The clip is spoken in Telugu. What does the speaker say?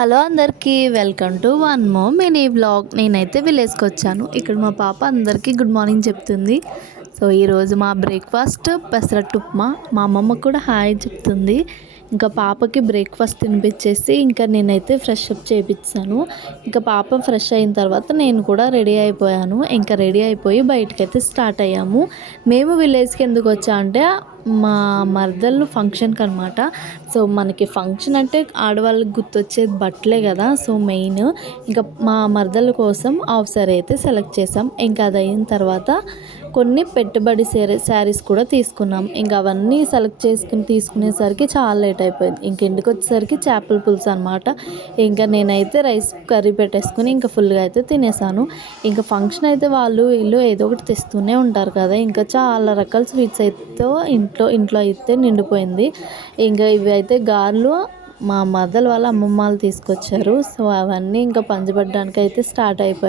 హలో అందరికీ welcome to one more mini vlog. నేనైతే విలేజ్కి వచ్చాను. ఇక్కడ మా పాప అందరికీ గుడ్ మార్నింగ్ చెప్తుంది. సో ఈరోజు మా బ్రేక్ఫాస్ట్ పెసరట్టు ఉప్మా. మా అమ్మమ్మ కూడా హాయ్ చెప్తుంది. ఇంకా పాపకి బ్రేక్ఫాస్ట్ తినిపించేసి ఇంకా నేనైతే ఫ్రెష్ అప్ చేయించాను. ఇంకా పాప ఫ్రెష్ అయిన తర్వాత నేను కూడా రెడీ అయిపోయాను. ఇంకా రెడీ అయిపోయి బయటకైతే స్టార్ట్ అయ్యాము. మేము విలేజ్కి ఎందుకు వచ్చా అంటే మా మరదళ్ళు ఫంక్షన్కి అనమాట. సో మనకి ఫంక్షన్ అంటే ఆడవాళ్ళకి గుర్తొచ్చేది బట్టలే కదా. సో మెయిన్ ఇంకా మా మరదల కోసం హాఫ్ సారీ అయితే సెలెక్ట్ చేసాం. ఇంకా అది అయిన తర్వాత కొన్ని పెట్టుబడి శారీస్ కూడా తీసుకున్నాం. ఇంకా అవన్నీ సెలెక్ట్ తీసుకునేసరికి చాలా లేట్ అయిపోయింది. ఇంక ఇంటికి వచ్చేసరికి చేపల పులుసు అనమాట. ఇంకా నేనైతే రైస్ కర్రీ పెట్టేసుకుని ఇంకా ఫుల్గా అయితే తినేసాను. ఇంకా ఫంక్షన్ అయితే వాళ్ళు వీళ్ళు ఏదో ఒకటి తెస్తూనే ఉంటారు కదా. ఇంకా చాలా రకాల స్వీట్స్ అయితే ఇంట్లో అయితే నిండిపోయింది. ఇంకా ఇవి అయితే గారెలు మా మదర్ వాళ్ళ అమ్మమ్మ వాళ్ళు తీసుకొచ్చారు. సో అవన్నీ ఇంకా పంచబడ్డానికి అయితే స్టార్ట్ అయిపోయాయి.